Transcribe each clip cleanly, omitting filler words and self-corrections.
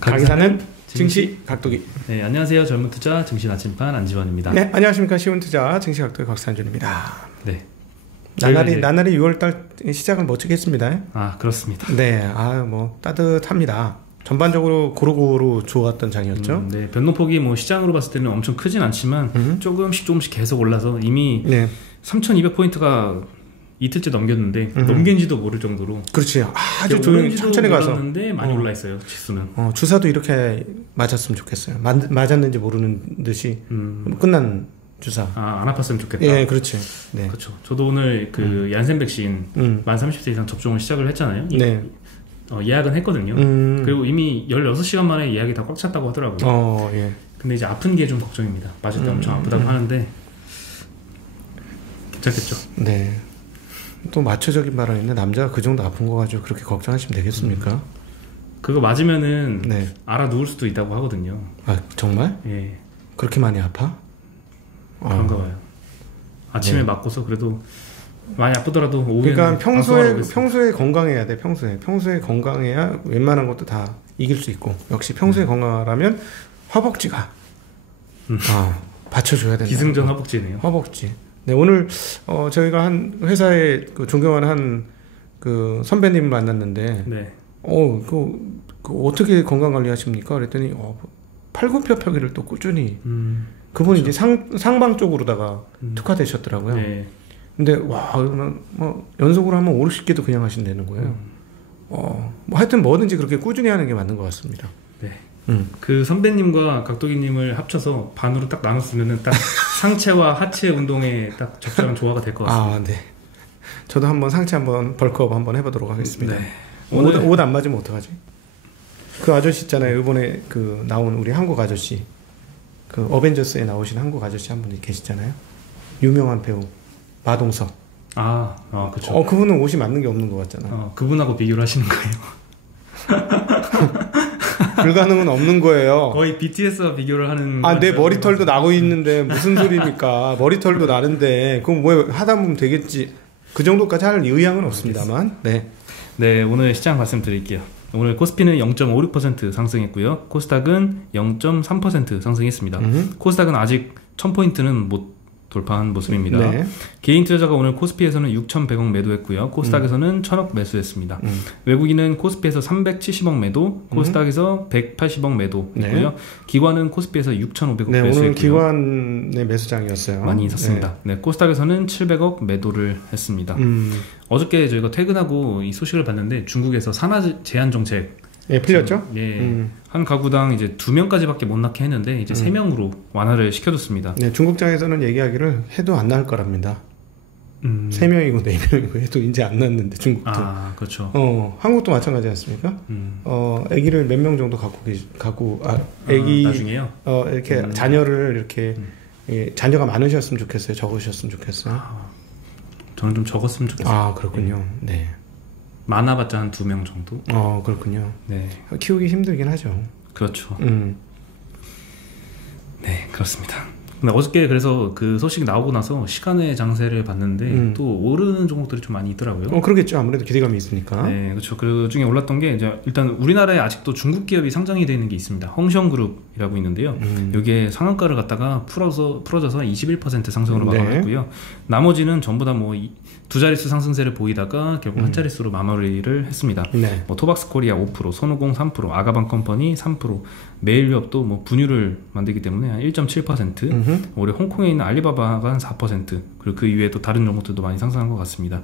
가기사는 증시 각도기. 네, 안녕하세요. 젊은 투자 증시 나침반 안지원입니다. 네, 안녕하십니까. 쉬운 투자 증시 각도기 곽상준입니다. 네. 나날이 6월달 시작을 멋지게 했습니다. 아, 그렇습니다. 네, 뭐 따뜻합니다. 전반적으로 고루고루 좋았던 장이었죠. 네, 변동폭이 뭐 시장으로 봤을 때는 엄청 크진 않지만 조금씩 계속 올라서 이미 3,200포인트가 이틀째 넘겼는데 넘긴지도 모를 정도로. 그렇지. 아주 조용히 천천히 가서 몰랐는데 많이 올라 있어요. 지수는. 주사도 이렇게 맞았으면 좋겠어요. 맞았는지 모르는 듯이 끝난 주사. 안 아팠으면 좋겠다. 예, 그렇지. 네. 그렇죠. 저도 오늘 그 얀센 백신 만 30세 이상 접종을 시작을 했잖아요. 네. 예약은 했거든요. 그리고 이미 16시간 만에 예약이 다 꽉 찼다고 하더라고요. 예. 근데 이제 아픈 게 좀 걱정입니다. 맞을 때 엄청 아프다고 하는데 괜찮겠죠? 네. 또 마초적인 발언인데 남자가 그 정도 아픈 거 가지고 그렇게 걱정하시면 되겠습니까? 그거 맞으면은 알아 누울 수도 있다고 하거든요. 아, 정말? 예. 그렇게 많이 아파? 그런가 봐요. 아침에 맞고서 그래도 많이 아프더라도 오후에는. 그러니까 평소에 건강해야 돼. 평소에 건강해야 웬만한 것도 다 이길 수 있고, 역시 평소에 건강하라면 허벅지가 받쳐줘야 된다. 기승전 허벅지네요. 허벅지. 네, 오늘 저희가 한 회사에 존경하는 그 선배님을 만났는데, 어떻게 건강 관리하십니까? 그랬더니 팔굽혀펴기를 또 꾸준히. 그분이 이제 상방 쪽으로다가 특화되셨더라고요. 네. 근데 뭐 연속으로 하면 5, 60개도 그냥 하신다는 거예요. 뭐 하여튼 뭐든지 그렇게 꾸준히 하는 게 맞는 것 같습니다. 네. 그 선배님과 각도기님을 합쳐서 반으로 딱 나눴으면은 딱 상체와 하체 운동에 딱 적절한 조화가 될 것 같습니다. 네. 저도 한번 상체 한번 벌크업 한번 해보도록 하겠습니다. 네. 옷 안 맞으면 어떡하지? 그 아저씨 있잖아요. 이번에 그 나온 우리 한국 아저씨. 그 어벤져스에 나오신 한국 아저씨 한 분이 계시잖아요. 유명한 배우 마동석. 그렇죠. 그분은 옷이 맞는 게 없는 것 같잖아. 그분하고 비교를 하시는 거예요? 불가능은 없는 거예요. 거의 BTS와 비교를 하는. 내 머리털도 나고 있는데 무슨 소리입니까? 머리털도 나는데 그럼 뭐 하다 보면 되겠지. 그 정도까지 할 의향은 없습니다만. 네, 오늘 시장 말씀드릴게요. 오늘 코스피는 0.56% 상승했고요. 코스닥은 0.3% 상승했습니다. 코스닥은 아직 1000포인트는 못 돌파한 모습입니다. 개인 투자자가 오늘 코스피에서는 6,100억 매도했고요. 코스닥에서는 1,000억 매수했습니다. 외국인은 코스피에서 370억 매도, 코스닥에서 180억 매도했고요. 기관은 코스피에서 6,500억 매수했고요. 오늘 기관의 매수장이었어요. 많이 있었습니다. 코스닥에서는 700억 매도를 했습니다. 어저께 저희가 퇴근하고 이 소식을 봤는데 중국에서 산화 제한 정책 풀렸죠? 한 가구당 이제 2명까지밖에 못 낳게 했는데 이제 3명으로 완화를 시켜줬습니다. 중국장에서는 얘기하기를 해도 안 낳을 거랍니다. 3명이고 4명이고 해도 이제 안 낳는데 중국도. 그렇죠. 한국도 마찬가지 않습니까? 아기를 몇 명 정도 아기 나중에요. 이렇게 자녀를 이렇게 자녀가 많으셨으면 좋겠어요. 적으셨으면 좋겠어요. 저는 좀 적었으면 좋겠어요. 그렇군요. 네. 많아봤자 한 2명 정도? 그렇군요. 네. 키우기 힘들긴 하죠. 그렇죠. 네, 그렇습니다. 근데 어저께 그래서 그 소식이 나오고 나서 시간의 장세를 봤는데 또 오르는 종목들이 좀 많이 있더라고요. 그러겠죠. 아무래도 기대감이 있으니까. 네, 그렇죠. 그 중에 올랐던 게 이제 일단 우리나라에 아직도 중국 기업이 상장이 되어 있는 게 있습니다. 헝션그룹이라고 있는데요. 여기에 상한가를 갖다가 풀어져서 21% 상승으로 마감했고요. 나머지는 전부 다 뭐 두 자릿수 상승세를 보이다가 결국 한 자릿수로 마무리를 했습니다. 뭐 토박스 코리아 5%, 손오공 3%, 아가방 컴퍼니 3%, 메일유업도 뭐 분유를 만들기 때문에 한 1.7%, 올해 홍콩에 있는 알리바바가 한 4%, 그리고 그 이외에 또 다른 종목들도 많이 상승한 것 같습니다.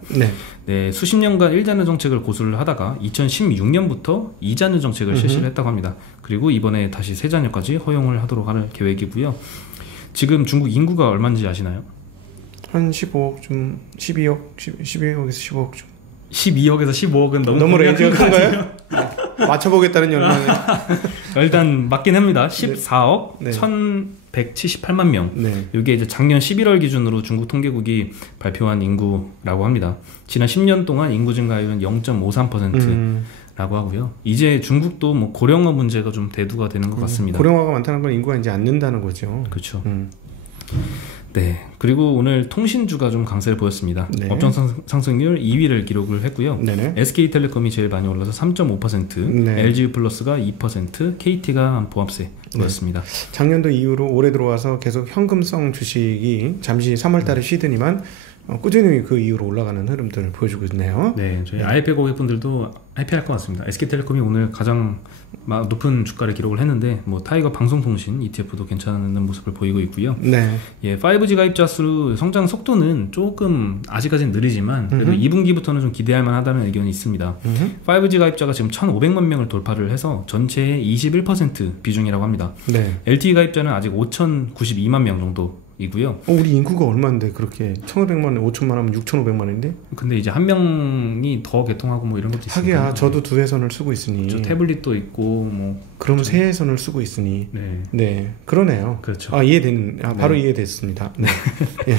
네, 수십 년간 1잔여 정책을 고수를 하다가 2016년부터 2잔여 정책을 실시를 했다고 합니다. 그리고 이번에 다시 3잔여까지 허용을 하도록 할 계획이고요. 지금 중국 인구가 얼마인지 아시나요? 한 15억 좀 12억에서 15억 좀. 12억에서 15억은 너무 레인지가 큰가요? 맞춰보겠다는 열망에. 일단 맞긴 합니다. 14억 1,178만 명. 이게 이제 작년 11월 기준으로 중국 통계국이 발표한 인구라고 합니다. 지난 10년 동안 인구 증가율은 0.53%라고 하고요. 이제 중국도 뭐 고령화 문제가 좀 대두가 되는 것 같습니다. 고령화가 많다는 건 인구가 이제 안 는다는 거죠. 그렇죠. 네. 그리고 오늘 통신주가 좀 강세를 보였습니다. 네. 업종 상승률 2위를 기록을 했고요. 네네. SK텔레콤이 제일 많이 올라서 3.5%, 네. LG플러스가 2%, KT가 보합세 보였습니다. 네. 작년도 이후로 올해 들어와서 계속 현금성 주식이 잠시 3월달에 쉬더니만 꾸준히 그 이후로 올라가는 흐름들을 보여주고 있네요. 네, 저희 IPL 고객분들도 IP할 것 같습니다. SK텔레콤이 오늘 가장 높은 주가를 기록을 했는데 뭐 타이거 방송통신 ETF도 괜찮은 모습을 보이고 있고요. 네. 예, 5G 가입자 수 성장 속도는 조금 아직까지는 느리지만 그래도 2분기부터는 좀 기대할 만하다는 의견이 있습니다. 5G 가입자가 지금 1,500만 명을 돌파를 해서 전체의 21% 비중이라고 합니다. 네. LTE 가입자는 아직 5,092만 명 정도 이고요. 우리 인구가 얼마인데 그렇게 1,500만 원, 5천만 하면 6,500만인데? 근데 이제 한 명이 더 개통하고 뭐 이런 것도 있어요. 하기야 저도 두 회선을 쓰고 있으니. 태블릿도 있고 뭐. 그러면 세 회선을 쓰고 있으니. 네. 네, 그러네요. 그렇죠. 이해되는. 바로 네. 이해됐습니다. 네. 예.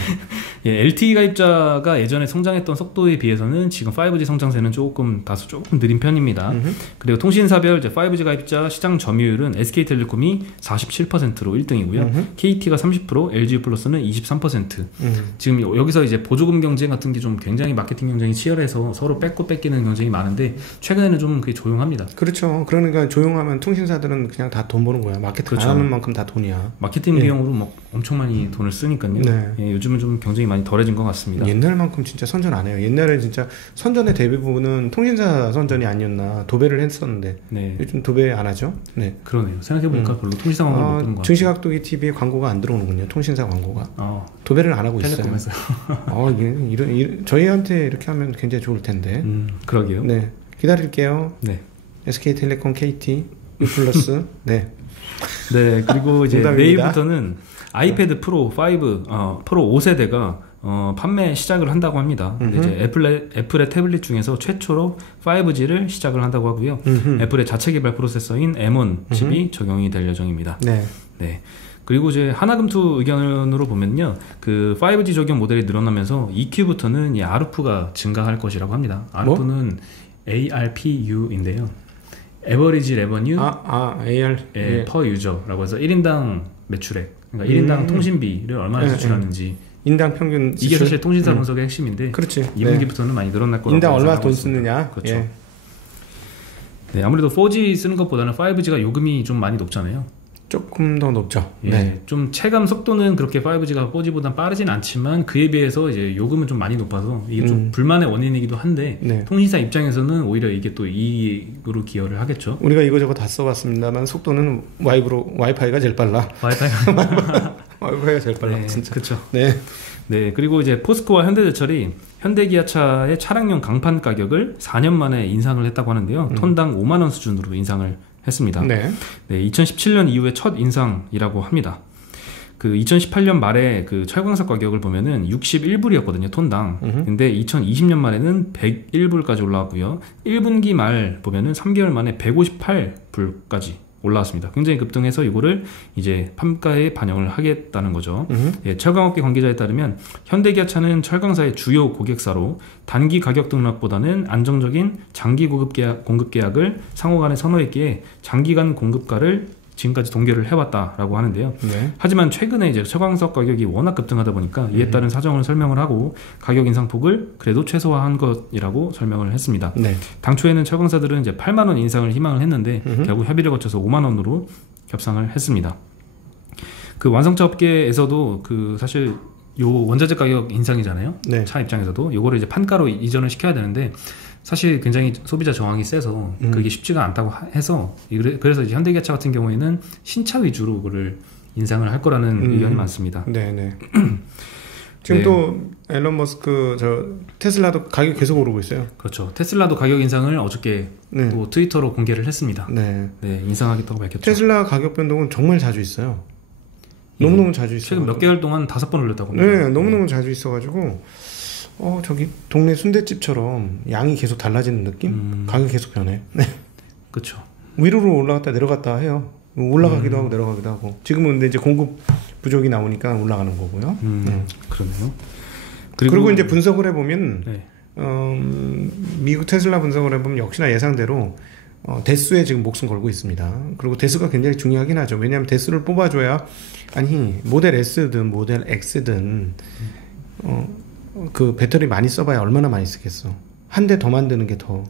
예, LTE 가입자가 예전에 성장했던 속도에 비해서는 지금 5G 성장세는 조금 느린 편입니다. 그리고 통신사별 이제 5G 가입자 시장 점유율은 SK텔레콤이 47%로 1등이고요. KT가 30%, LG플러스는 23%. 지금 여기서 이제 보조금 경쟁 같은 게 좀 굉장히 마케팅 경쟁이 치열해서 서로 뺏고 뺏기는 경쟁이 많은데 최근에는 좀 그게 조용합니다. 그렇죠. 그러니까 조용하면 통신사들은 그냥 다 돈 버는 거야. 마케팅 그렇죠. 안 하는 만큼 다 돈이야. 마케팅 비용으로 막 엄청 많이 돈을 쓰니까요. 네. 예, 요즘은 좀 경쟁이 많이 덜해진 것 같습니다. 옛날만큼 진짜 선전 안 해요. 옛날에 진짜 선전의 대부분은 통신사 선전이 아니었나 도배를 했었는데 네. 요즘 도배 안 하죠. 네. 그러네요. 생각해보니까 별로 통신사 광고를 못 보는 것 같아요. 증시각도기 TV에 광고가 안 들어오는군요. 통신사 광고가. 도배를 안 하고 있어요. 저희한테 이렇게 하면 굉장히 좋을 텐데. 그러게요. 네. 기다릴게요. 네. SK텔레콤, KT, U+. 네. 네. 그리고 이제 농담입니다. 내일부터는 아이패드 프로 5, 프로 5세대가 판매 시작을 한다고 합니다. 근데 이제 애플의 태블릿 중에서 최초로 5G를 시작을 한다고 하고요. 애플의 자체 개발 프로세서인 M1 칩이 적용이 될 예정입니다. 네. 네. 그리고 이제 하나금투 의견으로 보면요, 그 5G 적용 모델이 늘어나면서 EQ부터는 이 ARPU가 증가할 것이라고 합니다. ARPU는 ARPU인데요. Average Revenue AR per User라고 해서 1인당 매출액, 그러니까 1인당 통신비를 얼마나 지출하는지. 인당 평균 이게 사실 통신사 분석의 핵심인데. 그렇지. 2분기부터는 많이 늘어날 거라고. 인당 얼마 돈 쓰느냐. 그렇죠. 예. 네, 아무래도 4G 쓰는 것보다는 5G가 요금이 좀 많이 높잖아요. 조금 더 높죠. 예, 네. 좀 체감 속도는 그렇게 5G가 4G보다 빠르진 않지만 그에 비해서 이제 요금은 좀 많이 높아서 이게 좀 불만의 원인이기도 한데 네. 통신사 입장에서는 오히려 이게 또 이익으로 기여를 하겠죠. 우리가 이거저거 다 써봤습니다만 속도는 와이파이가 제일 빨라. 와이파이가 제일 빨라. 네, 진짜. 그렇죠. 네. 네, 그리고 이제 포스코와 현대제철이 현대기아차의 차량용 강판 가격을 4년 만에 인상을 했다고 하는데요. 톤당 5만 원 수준으로 인상을 했습니다. 네. 네, 2017년 이후에 첫 인상이라고 합니다. 그 2018년 말에 그 철광석 가격을 보면은 61불이었거든요, 톤당. 근데 2020년 말에는 101불까지 올라왔고요. 1분기 말 보면은 3개월 만에 158불까지 올라왔습니다. 굉장히 급등해서 이거를 이제 판가에 반영을 하겠다는 거죠. 예, 철강업계 관계자에 따르면 현대기아차는 철강사의 주요 고객사로 단기 가격 등락보다는 안정적인 장기 공급 계약을 상호 간에 선호했기에 장기간 공급가를 지금까지 동결을 해왔다라고 하는데요. 네. 하지만 최근에 이제 철광석 가격이 워낙 급등하다 보니까 이에 따른 사정을 설명을 하고 가격 인상폭을 그래도 최소화한 것이라고 설명을 했습니다. 네. 당초에는 철광사들은 이제 8만 원 인상을 희망을 했는데 결국 협의를 거쳐서 5만 원으로 협상을 했습니다. 그 완성차 업계에서도 그 사실 요 원자재 가격 인상이잖아요. 네. 차 입장에서도 요거를 이제 판가로 이전을 시켜야 되는데 사실 굉장히 소비자 저항이 세서 그게 쉽지가 않다고 해서 그래서 이제 현대기아차 같은 경우에는 신차 위주로 그거를 인상을 할 거라는 의견이 많습니다. 네네. 지금 네. 또 앨런 머스크 테슬라도 가격이 계속 오르고 있어요. 그렇죠. 테슬라도 가격 인상을 어저께 네. 또 트위터로 공개를 했습니다. 네. 네, 인상하겠다고 밝혔죠. 테슬라 가격 변동은 정말 자주 있어요. 너무너무 자주 있어요. 최근 몇 개월 동안 5번 올렸다고 합니다. 네, 너무너무 자주 있어가지고 저기 동네 순댓집처럼 양이 계속 달라지는 느낌? 가격이 계속 변해. 네. 그렇죠. 위로로 올라갔다 내려갔다 해요. 올라가기도 하고 내려가기도 하고. 지금은 근데 이제 공급 부족이 나오니까 올라가는 거고요. 그러네요. 그리고 이제 분석을 해보면 네. 미국 테슬라 분석을 해보면 역시나 예상대로 대수에 지금 목숨 걸고 있습니다. 그리고 대수가 굉장히 중요하긴 하죠. 왜냐하면 대수를 뽑아줘야 아니 모델 S든 모델 X든 그 배터리 많이 써봐야 얼마나 많이 쓰겠어. 한 대 더 만드는 게 더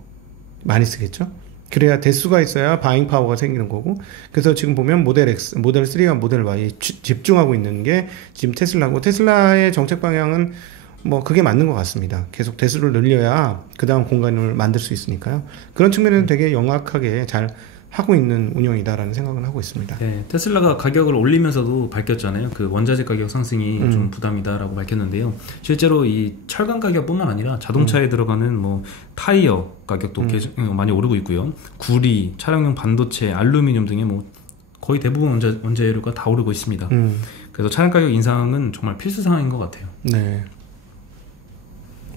많이 쓰겠죠. 그래야 대수가 있어야 바잉 파워가 생기는 거고. 그래서 지금 보면 모델 X, 모델 3와 모델 Y 집중하고 있는 게 지금 테슬라고, 테슬라의 정책 방향은 뭐 그게 맞는 것 같습니다. 계속 대수를 늘려야 그 다음 공간을 만들 수 있으니까요. 그런 측면에는 되게 영악하게 잘 하고 있는 운영이다라는 생각은 하고 있습니다. 네, 테슬라가 가격을 올리면서도 밝혔잖아요. 그 원자재 가격 상승이 좀 부담이다라고 밝혔는데요. 실제로 이 철강 가격뿐만 아니라 자동차에 들어가는 뭐 타이어 가격도 많이 오르고 있고요. 구리, 차량용 반도체, 알루미늄 등의 뭐 거의 대부분 원재료가 다 오르고 있습니다. 그래서 차량 가격 인상은 정말 필수 상황인 것 같아요. 네.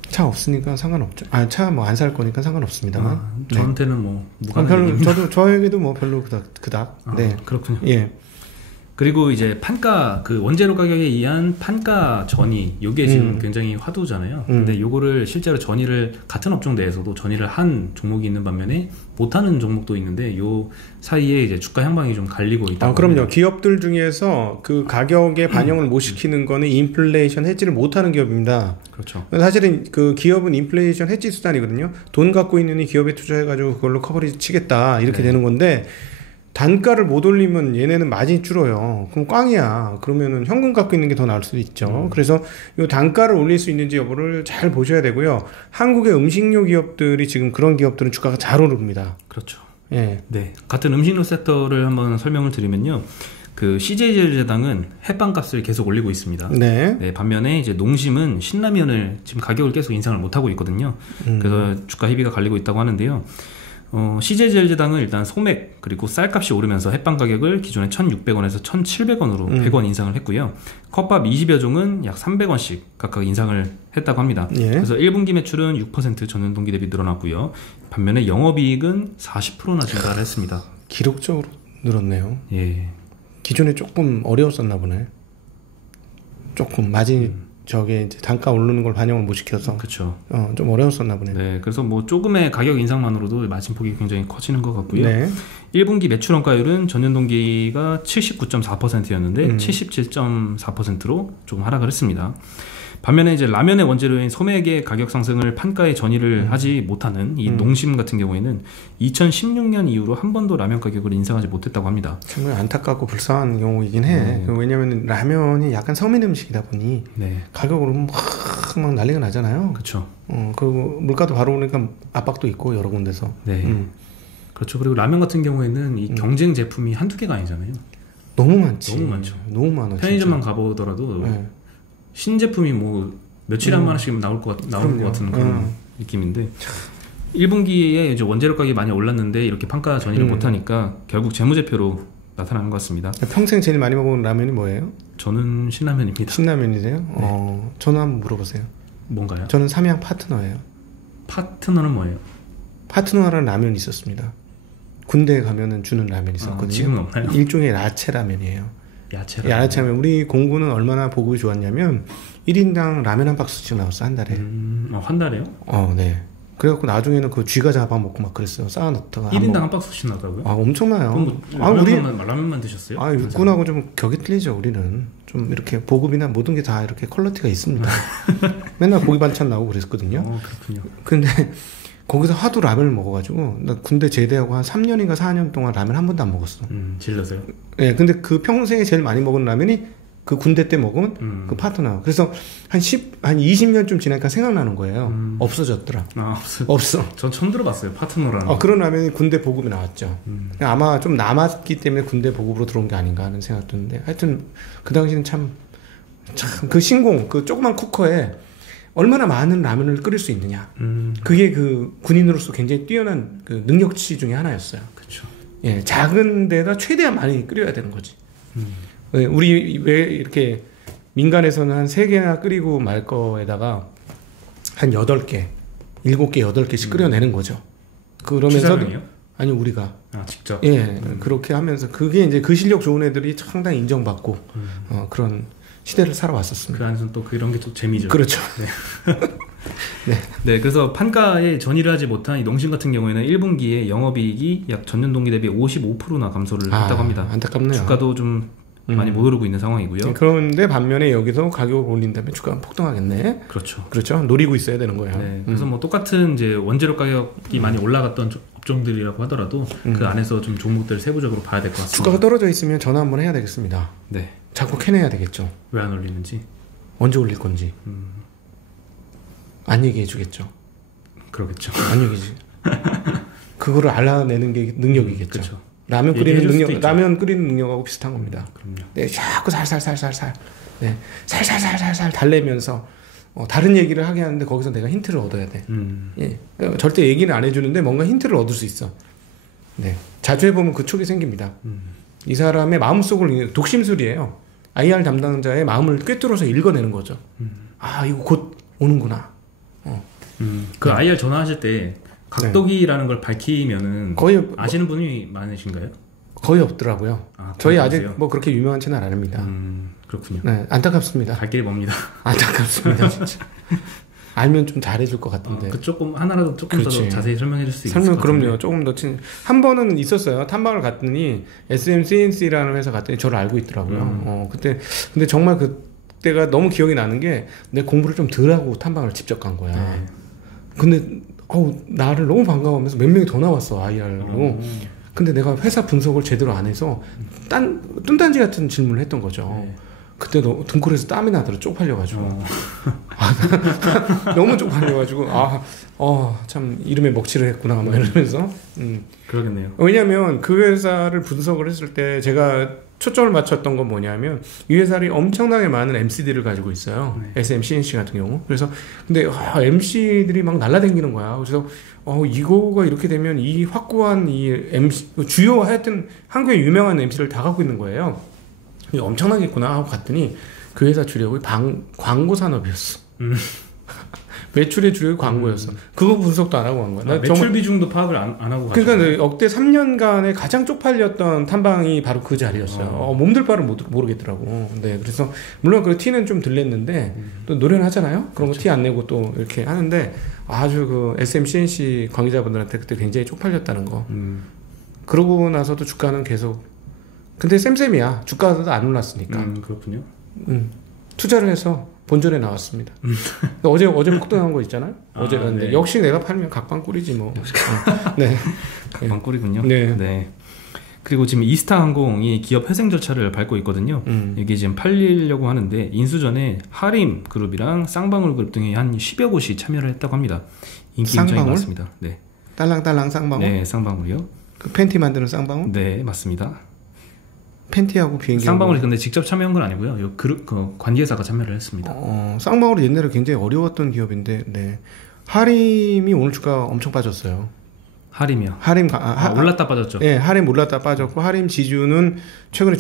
차 없으니까 상관없죠. 아, 차 뭐 안 살 거니까 상관없습니다만. 저한테는 뭐 무관한 별로 저에게도 뭐 별로 그닥. 네. 그렇군요. 예. 그리고 이제 판가, 그 원재료 가격에 의한 판가 전이, 요게 지금 굉장히 화두잖아요. 근데 요거를 실제로 전이를, 같은 업종 내에서도 전이를 한 종목이 있는 반면에 못하는 종목도 있는데, 요 사이에 이제 주가 향방이 좀 갈리고 있다. 그럼요. 합니다. 기업들 중에서 그 가격에 반영을 못 시키는 거는 인플레이션 해지를 못하는 기업입니다. 그렇죠. 사실은 그 기업은 인플레이션 해지 수단이거든요. 돈 갖고 있는 이 기업에 투자해가지고 그걸로 커버리지 치겠다 이렇게 되는 건데, 단가를 못 올리면 얘네는 마진이 줄어요. 그럼 꽝이야. 그러면은 현금 갖고 있는 게 더 나을 수도 있죠. 그래서 이 단가를 올릴 수 있는지 여부를 잘 보셔야 되고요. 한국의 음식료 기업들이 지금 그런 기업들은 주가가 잘 오릅니다. 그렇죠. 예. 네. 같은 음식료 섹터를 한번 설명을 드리면요. 그 CJ제일제당은 햇반값을 계속 올리고 있습니다. 네. 네. 반면에 이제 농심은 신라면을 지금 가격을 계속 인상을 못 하고 있거든요. 그래서 주가 희비가 갈리고 있다고 하는데요. CJ제일제당은 일단 소맥 그리고 쌀값이 오르면서 햇반 가격을 기존에 1,600원에서 1,700원으로 100원 인상을 했고요. 컵밥 20여 종은 약 300원씩 각각 인상을 했다고 합니다. 예. 그래서 1분기 매출은 6% 전년 동기 대비 늘어났고요. 반면에 영업이익은 40%나 증가를 했습니다. 기록적으로 늘었네요. 예. 기존에 조금 어려웠었나 보네. 조금 마진이 저게 이제 단가 오르는 걸 반영을 못 시켜서 그렇죠. 좀 어려웠었나 보네. 네, 그래서 뭐 조금의 가격 인상만으로도 마진폭이 굉장히 커지는 것 같고요. 네. 1분기 매출 원가율은 전년 동기가 79.4%였는데 77.4%로 조금 하락을 했습니다. 반면에 이제 라면의 원재료인 소맥의 가격 상승을 판가에 전이를 하지 못하는 이 농심 같은 경우에는 2016년 이후로 한 번도 라면 가격을 인상하지 못했다고 합니다. 정말 안타깝고 불쌍한 경우이긴 해. 왜냐하면 라면이 약간 서민 음식이다 보니 가격으로 막 난리가 나잖아요. 그렇죠. 그리고 물가도 바로 오니까 압박도 있고 여러 군데서. 네. 그렇죠. 그리고 라면 같은 경우에는 이 경쟁 제품이 한두 개가 아니잖아요. 너무 많지. 너무 많죠. 너무 많아. 편의점만 가보더라도 신제품이 뭐 며칠에 한 번씩 나올 것 같은 그런 느낌인데 1분기에 이제 원재료 가격이 많이 올랐는데 이렇게 판가 전이를 못하니까 결국 재무제표로 나타나는 것 같습니다. 평생 제일 많이 먹은 라면이 뭐예요? 저는 신라면입니다. 신라면이세요? 네. 저는 한번 물어보세요. 뭔가요? 저는 삼양 파트너예요. 파트너는 뭐예요? 파트너라는 라면이 있었습니다. 군대에 가면은 주는 라면이 있었거든요. 지금은 없나요? 일종의 야채 라면이에요. 야채 라면. 우리 공군은 얼마나 보급이 좋았냐면 1인당 라면 한 박스씩 나왔어, 한 달에. 한 달에요? 네. 그래갖고 나중에는 그 쥐가 잡아먹고 막 그랬어요. 쌓아놓다가. 1인당 한 박스씩 나왔다고요? 엄청나요. 그럼 뭐 라면만 드셨어요? 육군하고 좀 격이 틀리죠, 우리는. 좀 이렇게 보급이나 모든 게 다 이렇게 퀄리티가 있습니다. 맨날 고기 반찬 나오고 그랬거든요. 그렇군요. 근데 거기서 하도 라면을 먹어가지고 나 군대 제대하고 한 3년인가 4년 동안 라면 한 번도 안 먹었어. 질러서요? 네, 근데 그 평생에 제일 많이 먹은 라면이 그 군대 때 먹은 그 파트너. 그래서 한 20년쯤 지나니까 생각나는 거예요. 없어졌더라. 없어. 전 처음 들어봤어요, 파트너라는. 그런 라면이 군대 보급이 나왔죠. 아마 좀 남았기 때문에 군대 보급으로 들어온 게 아닌가 하는 생각 드는데, 하여튼 그 당시는 참 그 신공, 그 조그만 쿠커에 얼마나 많은 라면을 끓일 수 있느냐. 그게 그 군인으로서 굉장히 뛰어난 그 능력치 중에 하나였어요. 그렇죠. 예, 작은 데다 최대한 많이 끓여야 되는 거지. 우리 왜 이렇게 민간에서는 한 3개나 끓이고 말 거에다가 한 8개, 7개, 8개씩 끓여내는 거죠. 그러면서도 아니 우리가 직접. 예, 그렇게 하면서 그게 이제 그 실력 좋은 애들이 상당히 인정받고 그런 시대를 살아왔었습니다. 그 안에서 또 그런 게 또 재미죠. 그렇죠. 네. 네, 그래서 판가에 전이를 하지 못한 이 농심 같은 경우에는 1분기에 영업이익이 약 전년 동기 대비 55%나 감소를 했다고 합니다. 안타깝네요. 주가도 좀 많이 못 오르고 있는 상황이고요. 그런데 반면에 여기서 가격을 올린다면 주가가 폭등하겠네. 그렇죠. 노리고 있어야 되는 거예요. 네, 그래서 뭐 똑같은 이제 원재료 가격이 많이 올라갔던 업종들이라고 하더라도 그 안에서 좀 종목들 세부적으로 봐야 될 것 같습니다. 주가가 떨어져 있으면 전화 한번 해야 되겠습니다. 네. 자꾸 캐내야 되겠죠. 왜 안 올리는지. 언제 올릴 건지. 안 얘기해 주겠죠. 그러겠죠. 안 얘기지. 그거를 알아내는 게 능력이겠죠. 그렇죠. 라면 끓이는 능력하고 비슷한 겁니다. 그럼요. 네, 자꾸 살살살살살. 네, 살살살살살 달래면서 다른 얘기를 하게 하는데 거기서 내가 힌트를 얻어야 돼. 예, 절대 얘기는 안 해주는데 뭔가 힌트를 얻을 수 있어. 네, 자주 해보면 그 촉이 생깁니다. 이 사람의 마음속을 독심술이에요. IR 담당자의 마음을 꿰뚫어서 읽어내는 거죠. 아, 이거 곧 오는구나. 그 IR 전화하실 때 각도기라는 걸 밝히면은 거의 아시는 분이 많으신가요? 거의 없더라고요. 저희 아직 뭐 그렇게 유명한 채널 아닙니다. 그렇군요. 네, 안타깝습니다. 갈 길이 멉니다. 안타깝습니다, 진짜. 알면 좀 잘해줄 것 같은데. 그 하나라도 조금 더 자세히 설명해줄 수 있을 것 같은데. 그럼요. 조금 더 한 번은 있었어요. 탐방을 갔더니 SMCNC라는 회사 갔더니 저를 알고 있더라고요. 근데 정말 그때가 너무 기억이 나는 게 내 공부를 좀 덜 하고 탐방을 직접 간 거야. 네. 근데 나를 너무 반가워하면서 몇 명이 더 나왔어, IR로. 근데 내가 회사 분석을 제대로 안 해서 뚠단지 같은 질문을 했던 거죠. 네. 그때 등골에서 땀이 나더라, 쪽팔려가지고. 너무 쪽팔려가지고, 참, 이름에 먹칠을 했구나, 막 이러면서. 그러겠네요. 왜냐면 그 회사를 분석을 했을 때 제가 초점을 맞췄던 건 뭐냐면 이 회사를 엄청나게 많은 MC들을 가지고 있어요. 네. SMCNC 같은 경우. 그래서 근데 MC들이 막 날라다니는 거야. 그래서 이거가 이렇게 되면 이 확고한 이 MC 주요 하여튼 한국의 유명한 MC를 다 갖고 있는 거예요. 이게 엄청나겠구나 하고 갔더니 그 회사 주력이 광고 산업이었어. 매출의 주력이 광고였어. 그거 분석도 안 하고 간 거야. 매출 비중도 파악을 안 하고 갔어요. 그러니까 억대 3년간에 가장 쪽팔렸던 탐방이 바로 그 자리였어요. 몸둘 바를 모르겠더라고. 네, 그래서 물론 그 티는 좀 들렸는데 또 노래는 하잖아요. 그런 거 티 안 내고 또 이렇게 하는데 아주 그 SMCNC 관계자분들한테 그때 굉장히 쪽팔렸다는 거. 그러고 나서도 주가는 계속. 근데 쌤쌤이야. 주가도 안 올랐으니까. 그렇군요. 투자를 해서 본전에 나왔습니다. 어제 폭등한 거 있잖아요. 어제 네. 역시 내가 팔면 각방꿀이지 뭐. 네, 각방꿀이군요. 네. 네. 그리고 지금 이스타항공이 기업 회생 절차를 밟고 있거든요. 이게 지금 팔리려고 하는데 인수 전에 하림 그룹이랑 쌍방울 그룹 등이 한 10여 곳이 참여를 했다고 합니다. 인기 굉장히 많습니다. 네. 딸랑딸랑 쌍방울? 네, 쌍방울이요. 그 팬티 만드는 쌍방울? 네, 맞습니다. 팬티하고 비행기. 쌍방울이 근데 직접 참여한 건 아니고요. 요 그룹 관계사가 참여를 했습니다. 쌍방울이 옛날에 굉장히 어려웠던 기업인데, 네. 하림이 오늘 주가 엄청 빠졌어요. 하림이요. 하림 올랐다 빠졌죠. 네, 하림 올랐다 빠졌고 하림 지주는 최근에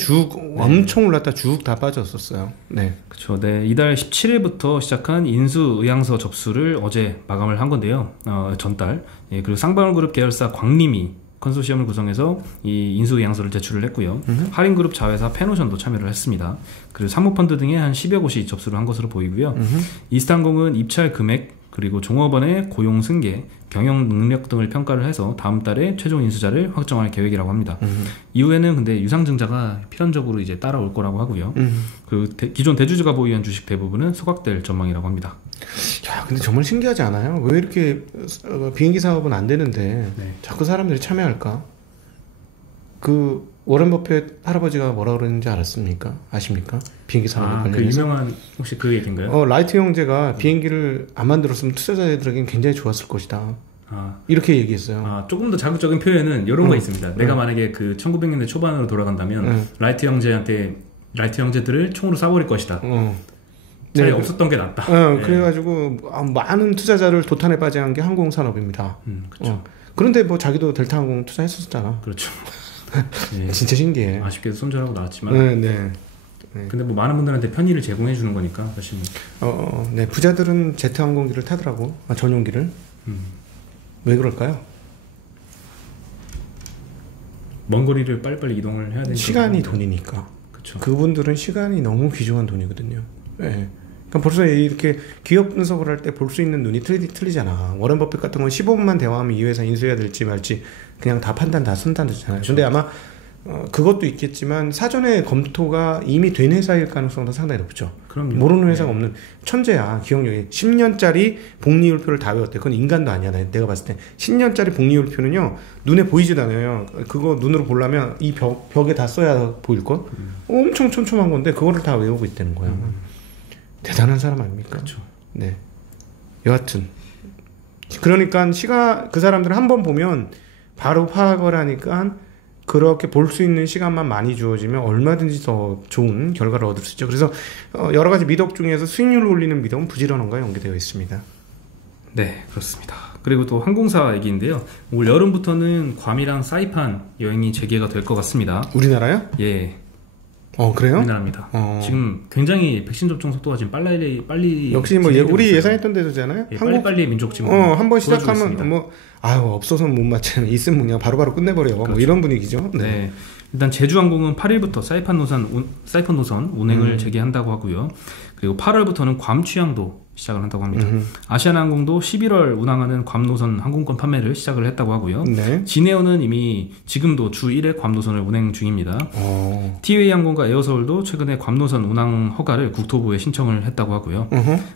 엄청 올랐다 쭉 다 빠졌었어요. 네, 그렇죠. 네, 이달 17일부터 시작한 인수 의향서 접수를 어제 마감을 한 건데요. 전달. 예, 그리고 쌍방울그룹 계열사 광림이 컨소시엄을 구성해서 이 인수 의향서를 제출을 했고요. 하림그룹 자회사 페노션도 참여를 했습니다. 그리고 사모펀드 등의 한 10여 곳이 접수를 한 것으로 보이고요. 이스타항공은 입찰 금액 그리고 종업원의 고용 승계, 경영 능력 등을 평가를 해서 다음 달에 최종 인수자를 확정할 계획이라고 합니다. 이후에는 근데 유상증자가 필연적으로 이제 따라올 거라고 하고요. 그리고 기존 대주주가 보유한 주식 대부분은 소각될 전망이라고 합니다. 야, 근데 정말 신기하지 않아요? 왜 이렇게 비행기 사업은 안 되는데 자꾸 사람들이 참여할까? 그 워렌 버핏 할아버지가 뭐라 그러는지 알았습니까? 아십니까? 비행기 산업에 관련해서. 그 유명한 혹시 그 얘기인가요? 라이트 형제가 비행기를 안 만들었으면 투자자들에게는 굉장히 좋았을 것이다. 이렇게 얘기했어요. 조금 더 자극적인 표현은 이런 거 있습니다. 내가 만약에 그 1900년대 초반으로 돌아간다면 라이트 형제들을 총으로 쏴버릴 것이다. 차라리 없었던 게 낫다. 그래가지고 많은 투자자를 도탄에 빠지게 한 게 항공산업입니다. 그렇죠. 그런데 뭐 자기도 델타항공 투자했었잖아. 그렇죠. 네. 진짜 신기해. 아쉽게도 손절하고 나왔지만. 네. 근데 뭐 많은 분들한테 편의를 제공해 주는 거니까 사실. 네. 부자들은 제트 항공기를 타더라고. 전용기를. 왜 그럴까요? 먼 거리를 빨리빨리 이동을 해야 되니까. 시간이 돈이니까. 그렇죠. 그분들은 시간이 너무 귀중한 돈이거든요. 네. 그러니까 벌써 이렇게 기업 분석을 할 때 볼 수 있는 눈이 틀리잖아. 워런 버핏 같은 건 15분만 대화하면 이 회사 인수해야 될지 말지 그냥 다 판단 다 쓴다잖아요. 근데 아마 그것도 있겠지만 사전에 검토가 이미 된 회사일 가능성도 상당히 높죠. 그럼요. 모르는 회사가 없는 천재야. 기억력이 10년짜리 복리율표를 다 외웠대. 그건 인간도 아니야. 내가 봤을 때 10년짜리 복리율표는요 눈에 보이지도 않아요. 그거 눈으로 보려면 이 벽에 다 써야 보일걸. 엄청 촘촘한 건데 그거를 다 외우고 있다는 거야. 대단한 사람 아닙니까? 그렇죠. 네. 여하튼 그러니까 그 사람들은 한번 보면 바로 파악을 하니까 그렇게 볼 수 있는 시간만 많이 주어지면 얼마든지 더 좋은 결과를 얻을 수 있죠. 그래서 여러 가지 미덕 중에서 수익률을 올리는 미덕은 부지런함과 연계되어 있습니다. 네, 그렇습니다. 그리고 또 항공사 얘기인데요. 올 여름부터는 괌이랑 사이판 여행이 재개가 될 것 같습니다. 우리나라요? 예. 그래요? 우리나라입니다. 지금 굉장히 백신 접종 속도가 지금 빨리 역시 뭐 우리 예상했던 대로잖아요. 예, 빨리 민족 지금 한번 시작하면 뭐 없어서 못 맞추는 있으면 그냥 바로바로 끝내버려. 그렇죠. 뭐 이런 분위기죠. 네. 네. 일단 제주항공은 8일부터 사이판 노선 운행을 재개한다고 하고요. 그리고 8월부터는 괌 취항도 시작을 한다고 합니다. 아시아나항공도 11월 운항하는 괌 노선 항공권 판매를 시작을 했다고 하고요. 네. 진에어는 이미 지금도 주 1회 괌 노선을 운행 중입니다. 티웨이 항공과 에어서울도 최근에 괌 노선 운항 허가를 국토부에 신청을 했다고 하고요.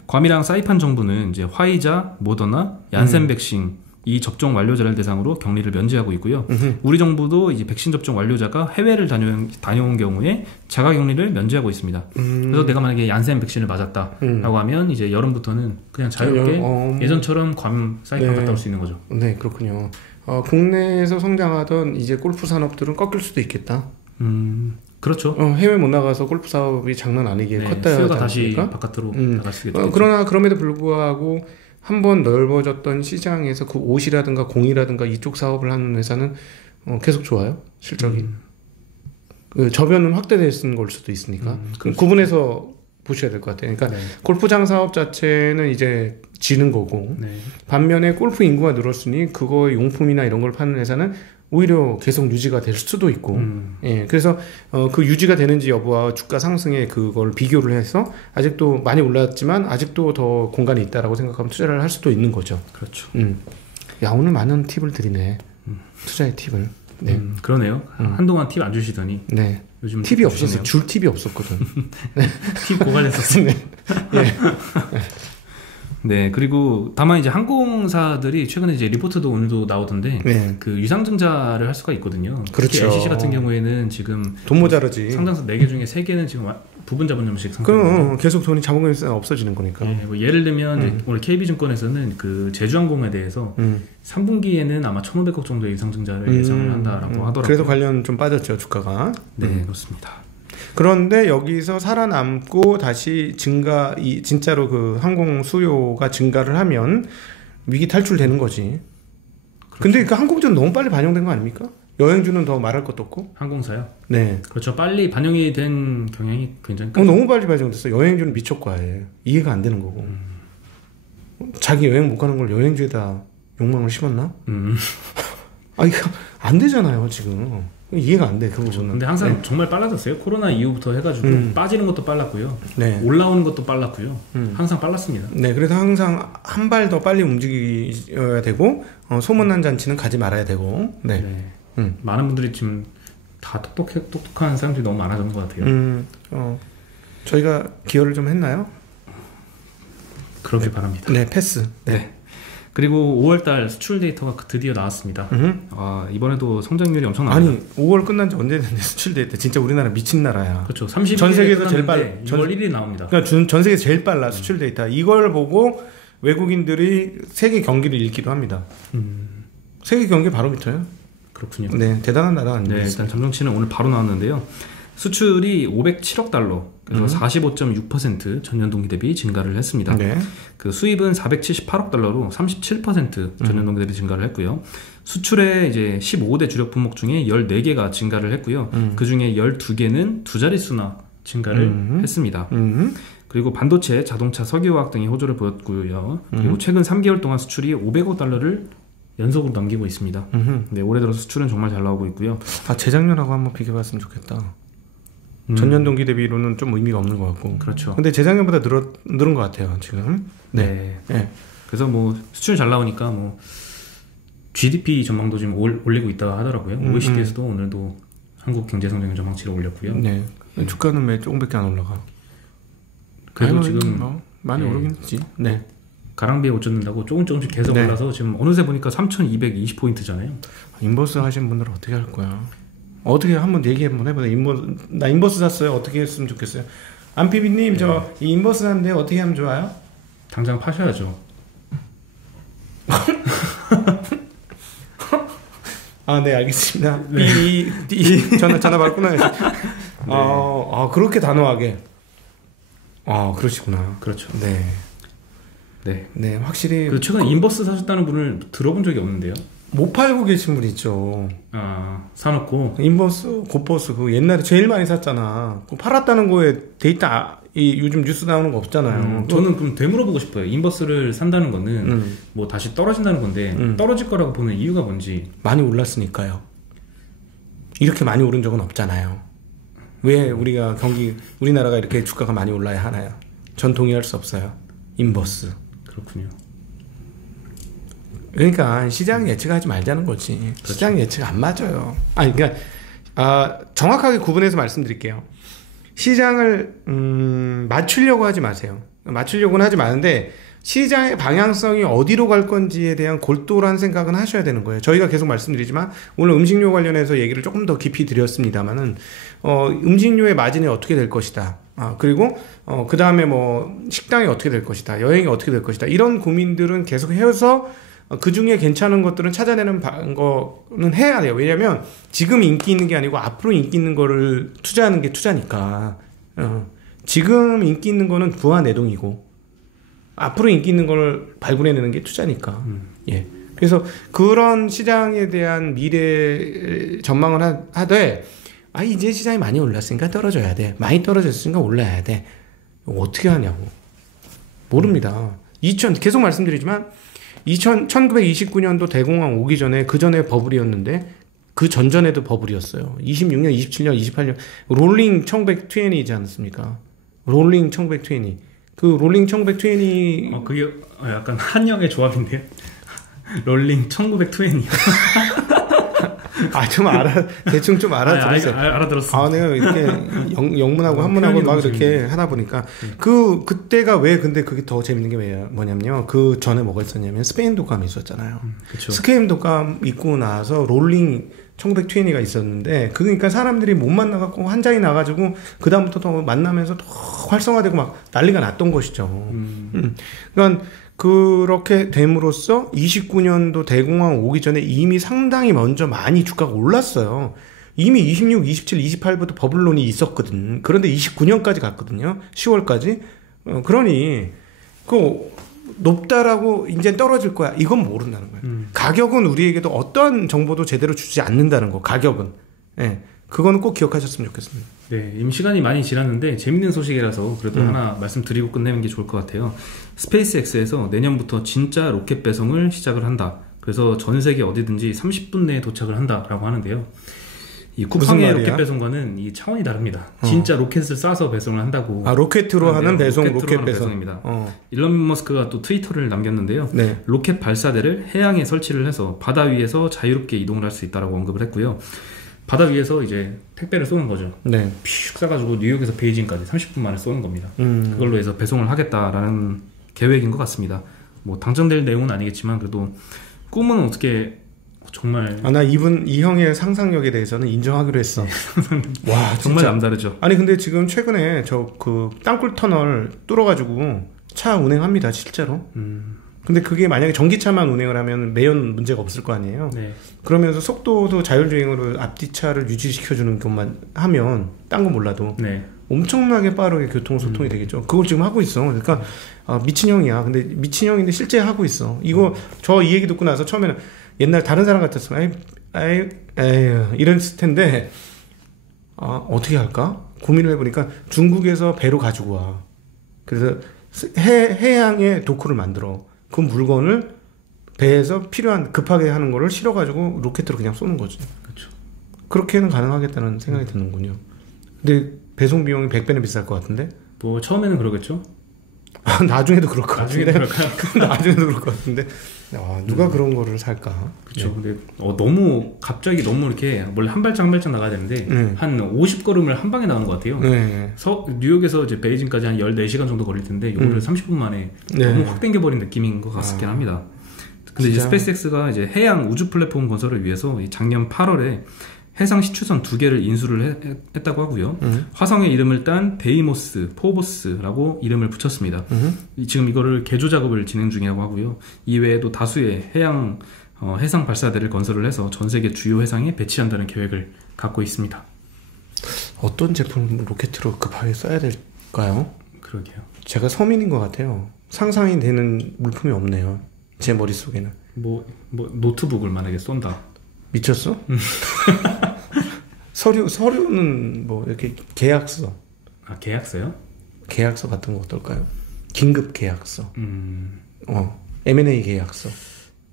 괌이랑 사이판 정부는 이제 화이자, 모더나, 얀센 백신 이 접종 완료자를 대상으로 격리를 면제하고 있고요. 우리 정부도 이제 백신 접종 완료자가 해외를 다녀온 경우에 자가격리를 면제하고 있습니다. 그래서 내가 만약에 얀센 백신을 맞았다라고 하면 이제 여름부터는 그냥 자유롭게 예전처럼 괌 사이판 갔다 올 수 있는 거죠. 네, 그렇군요. 국내에서 성장하던 이제 골프 산업들은 꺾일 수도 있겠다. 그렇죠. 해외 못 나가서 골프 사업이 장난 아니게 컸다. 수요가 다시 바깥으로 나갈 수 있겠죠. 그러나 그럼에도 불구하고 한번 넓어졌던 시장에서 그 옷이라든가 공이라든가 이쪽 사업을 하는 회사는 계속 좋아요. 실적이. 그 저변은 확대됐는 걸 수도 있으니까. 구분해서 보셔야 될 것 같아요. 그러니까 골프장 사업 자체는 이제 지는 거고 반면에 골프 인구가 늘었으니 그거의 용품이나 이런 걸 파는 회사는 오히려 계속 유지가 될 수도 있고, 예, 그래서 그 유지가 되는지 여부와 주가 상승에 그걸 비교를 해서 아직도 많이 올랐지만 아직도 더 공간이 있다라고 생각하면 투자를 할 수도 있는 거죠. 그렇죠. 야, 오늘 많은 팁을 드리네. 투자의 팁을. 네. 그러네요. 한동안 팁 안 주시더니. 네. 요즘 팁이 없었어요. 줄 팁이 없었거든. 네. 팁 고갈했었어요. 네. 예. 네, 그리고 다만 이제 항공사들이 최근에 이제 리포트도 오늘도 나오던데 그 유상증자를 할 수가 있거든요. 그렇죠. LCC 같은 경우에는 지금 돈 모자르지. 상장사 4개 중에 3개는 지금 부분 자본점식 상태. 그럼 계속 돈이 자본금이 없어지는 거니까. 네, 뭐 예를 들면 오늘 KB증권에서는 그 제주항공에 대해서 3분기에는 아마 1,500억 정도의 유상증자를 예상을 한다라고 하더라고요. 그래서 관련 좀 빠졌죠, 주가가. 네, 그렇습니다. 그런데 여기서 살아남고 다시 진짜로 그 항공 수요가 증가를 하면 위기 탈출되는 거지. 그렇죠. 근데 그 항공주는 너무 빨리 반영된 거 아닙니까? 여행주는 더 말할 것도 없고. 항공사요? 네. 그렇죠. 빨리 반영이 된 경향이 굉장히 너무 빨리 반영됐어. 여행주는 미쳤고 아예 이해가 안 되는 거고. 자기 여행 못 가는 걸 여행주에다 욕망을 심었나? 이거 안 되잖아요 지금. 이해가 안 돼, 그 부분은. 근데 항상 정말 빨라졌어요. 코로나 이후부터 해가지고 빠지는 것도 빨랐고요. 올라오는 것도 빨랐고요. 항상 빨랐습니다. 네, 그래서 항상 한 발 더 빨리 움직여야 되고 소문난 잔치는 가지 말아야 되고. 네. 많은 분들이 지금 다 똑똑한 사람들이 너무 많아진 것 같아요. 저희가 기여를 좀 했나요? 그러길 바랍니다. 네, 패스. 네. 그리고 5월달 수출 데이터가 드디어 나왔습니다. 이번에도 성장률이 엄청 나왔어요. 아니 5월 끝난 지 언제 됐는데 수출 데이터 진짜 우리나라 미친 나라야. 그렇죠. 30일 전 세계에서 제일 빨라. 6월 1일이 나옵니다. 그러니까 전 세계에서 제일 빨라 수출 데이터. 이걸 보고 외국인들이 세계 경기를 읽기도 합니다. 세계 경기 바로미터요? 그렇군요. 네, 대단한 나라 아닙니까? 네, 일단 점정치는 오늘 바로 나왔는데요. 수출이 507억 달러, 그래서 45.6% 전년 동기 대비 증가를 했습니다. 네. 그 수입은 478억 달러로 37% 전년 동기 대비 증가를 했고요. 수출의 이제 15대 주력 품목 중에 14개가 증가를 했고요. 그 중에 12개는 두 자릿수나 증가를 했습니다. 그리고 반도체, 자동차, 석유화학 등이 호조를 보였고요. 그리고 최근 3개월 동안 수출이 500억 달러를 연속으로 넘기고 있습니다. 네, 올해 들어서 수출은 정말 잘 나오고 있고요. 재작년하고 한번 비교해봤으면 좋겠다. 전년 동기 대비로는 좀 의미가 없는 것 같고. 그렇죠. 근데 재작년보다 늘은 것 같아요 지금. 네. 그래서 뭐 수출 잘 나오니까 뭐 GDP 전망도 지금 올리고 있다 하더라고요. OECD에서도 오늘도 한국 경제 성장 전망치를 올렸고요. 네. 주가는 왜 조금밖에 안 올라가? 그래도 지금 뭐 많이 오르긴 했지. 네. 가랑비에 옷 젖는다고 조금씩 계속 올라서 지금 어느새 보니까 3,220포인트잖아요. 인버스 하시는 분들은 어떻게 할 거야? 어떻게 한번 얘기 한번 해보세요. 나 인버스 샀어요. 어떻게 했으면 좋겠어요? 안피비님 저 이 인버스 샀는데 어떻게 하면 좋아요? 당장 파셔야죠. 아, 네, 알겠습니다. 전화 바로 끊어야지. 그렇게 단호하게. 그러시구나. 그렇죠. 네, 확실히. 최근에 인버스 사셨다는 분을 들어본 적이 없는데요. 못 팔고 계신 분 있죠. 사놓고. 인버스, 곧버스, 그 옛날에 제일 많이 샀잖아. 그 팔았다는 거에 데이터, 요즘 뉴스 나오는 거 없잖아요. 저는 그럼 되물어보고 싶어요. 인버스를 산다는 거는 뭐 다시 떨어진다는 건데 떨어질 거라고 보는 이유가 뭔지. 많이 올랐으니까요. 이렇게 많이 오른 적은 없잖아요. 왜 우리나라가 이렇게 주가가 많이 올라야 하나요? 전 동의할 수 없어요. 인버스. 그렇군요. 그러니까 시장 예측하지 말자는 거지. 그렇죠. 시장 예측 안 맞아요. 그러니까 정확하게 구분해서 말씀드릴게요. 시장을 맞추려고 하지 마세요. 맞추려고는 하지 마는데 시장의 방향성이 어디로 갈 건지에 대한 골똘한 생각은 하셔야 되는 거예요. 저희가 계속 말씀드리지만 오늘 음식료 관련해서 얘기를 조금 더 깊이 드렸습니다만은 음식료의 마진이 어떻게 될 것이다. 그리고 그 다음에 뭐 식당이 어떻게 될 것이다. 여행이 어떻게 될 것이다. 이런 고민들은 계속 해서 그 중에 괜찮은 것들은 찾아내는 거는 해야 돼요. 왜냐하면 지금 인기 있는 게 아니고 앞으로 인기 있는 거를 투자하는 게 투자니까. 지금 인기 있는 거는 부하 내동이고 앞으로 인기 있는 걸 발굴해내는 게 투자니까. 그래서 그런 시장에 대한 미래 전망을 하되 이제 시장이 많이 올랐으니까 떨어져야 돼. 많이 떨어졌으니까 올라야 돼. 어떻게 하냐고. 모릅니다. 계속 말씀드리지만 1929년도 대공황 오기 전에 그 전에 버블이었는데 그 전전에도 버블이었어요. 26년, 27년, 28년 롤링 1920이지 않습니까? 롤링 1920. 그 롤링 1920 그게 약간 한영의 조합인데요. 롤링 1920. 대충 좀 알아들었어요. 알아들었어요. 내가 이렇게 영문하고 한문하고 막 이렇게 하다 보니까 그때가 왜 근데 그게 더 재밌는 게 뭐냐면요. 그 전에 뭐가 있었냐면 스페인 독감이 있었잖아요. 스페인 독감 있고 나서 롤링 1920가 있었는데 그러니까 사람들이 못 만나갖고 환장이 나가지고 그 다음부터 더 만나면서 더 활성화되고 막 난리가 났던 것이죠. 그러니까 그렇게 됨으로써 29년도 대공황 오기 전에 이미 상당히 먼저 많이 주가가 올랐어요. 이미 26, 27, 28부터 버블론이 있었거든. 그런데 29년까지 갔거든요. 10월까지. 그러니 높다라고 이제 떨어질 거야. 이건 모른다는 거예요. 가격은 우리에게도 어떤 정보도 제대로 주지 않는다는 거. 가격은. 그거는 꼭 기억하셨으면 좋겠습니다. 네, 이미 시간이 많이 지났는데 재밌는 소식이라서 그래도 하나 말씀드리고 끝내는 게 좋을 것 같아요. 스페이스X에서 내년부터 진짜 로켓 배송을 시작을 한다. 그래서 전 세계 어디든지 30분 내에 도착을 한다라고 하는데요. 이 쿠팡의 로켓 배송과는 이 차원이 다릅니다. 진짜 로켓을 쏴서 배송을 한다고. 로켓으로 하는 배송, 로켓 배송입니다. 일론 머스크가 또 트위터를 남겼는데요. 로켓 발사대를 해양에 설치를 해서 바다 위에서 자유롭게 이동을 할 수 있다라고 언급을 했고요. 바다 위에서 이제 택배를 쏘는 거죠. 픽 쏴가지고 뉴욕에서 베이징까지 30분 만에 쏘는 겁니다. 그걸로 해서 배송을 하겠다라는 계획인 것 같습니다. 뭐 당첨될 내용은 아니겠지만 그래도 꿈은 어떻게 정말 이 형의 상상력에 대해서는 인정하기로 했어. 와 정말 남다르죠. 근데 지금 최근에 그 땅굴 터널 뚫어가지고 차 운행합니다 실제로. 근데 그게 만약에 전기차만 운행을 하면 매연 문제가 없을 거 아니에요. 그러면서 속도도 자율주행으로 앞뒤차를 유지시켜주는 것만 하면 딴 건 몰라도 엄청나게 빠르게 교통소통이 되겠죠. 그걸 지금 하고 있어. 그러니까 미친형이야. 근데 미친형인데 실제 하고 있어. 저 이 얘기 듣고 나서 처음에는 옛날 다른 사람 같았으면 이랬을 텐데 어떻게 할까? 고민을 해보니까 중국에서 배로 가지고 와. 그래서 해양에 도크를 만들어. 그 물건을 배에서 필요한 급하게 하는 거를 실어가지고 로켓으로 그냥 쏘는 거지. 그렇죠. 그렇게는 가능하겠다는 생각이 드는군요. 근데 배송 비용이 100배는 비쌀 것 같은데? 뭐 처음에는 그러겠죠. 나중에도 그럴 것 같은데. 나중에도 나중에도 그럴 것 같은데. 누가 그런 거를 살까? 그렇죠. 근데 너무 갑자기 너무 이렇게 원래 한 발짝 한 발짝 나가야 되는데 한 50걸음을 한 방에 나간 것 같아요. 뉴욕에서 이제 베이징까지 한 14시간 정도 걸릴 텐데 이거를 30분 만에 너무 확 당겨버린 느낌인 것 같긴 합니다. 근데 이제 스페이스X가 이제 해양 우주 플랫폼 건설을 위해서 작년 8월에 해상 시추선 2개를 인수를 했다고 하고요. 화성의 이름을 딴 데이모스, 포보스라고 이름을 붙였습니다. 지금 이거를 개조 작업을 진행 중이라고 하고요. 이외에도 다수의 해상 발사대를 건설을 해서 전 세계 주요 해상에 배치한다는 계획을 갖고 있습니다. 어떤 제품 로켓으로 급하게 써야 될까요? 그러게요. 제가 서민인 것 같아요. 상상이 되는 물품이 없네요. 제 머릿속에는. 뭐 노트북을 만약에 쏜다. 미쳤어? 서류는 뭐 이렇게 계약서. 계약서요? 계약서 같은 거 어떨까요? 긴급 계약서. M&A 계약서.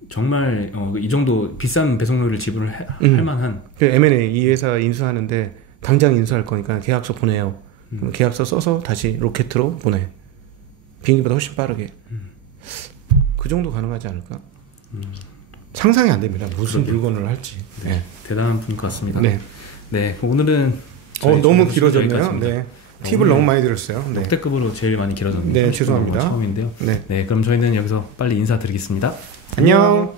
정말 이 정도 비싼 배송료를 지불할 만한. M&A 이 회사 인수하는데 당장 인수할 거니까 계약서 보내요. 그럼 계약서 써서 다시 로켓으로 보내. 비행기보다 훨씬 빠르게. 그 정도 가능하지 않을까? 상상이 안 됩니다. 무슨 물건을 할지. 네. 대단한 분 같습니다. 네. 네. 오늘은 너무 길어졌네요. 네. 팁을 너무 많이 들었어요. 네. 역대급으로 제일 많이 길어졌네요. 네, 죄송합니다. 처음인데요. 네. 네, 그럼 저희는 여기서 빨리 인사드리겠습니다. 안녕.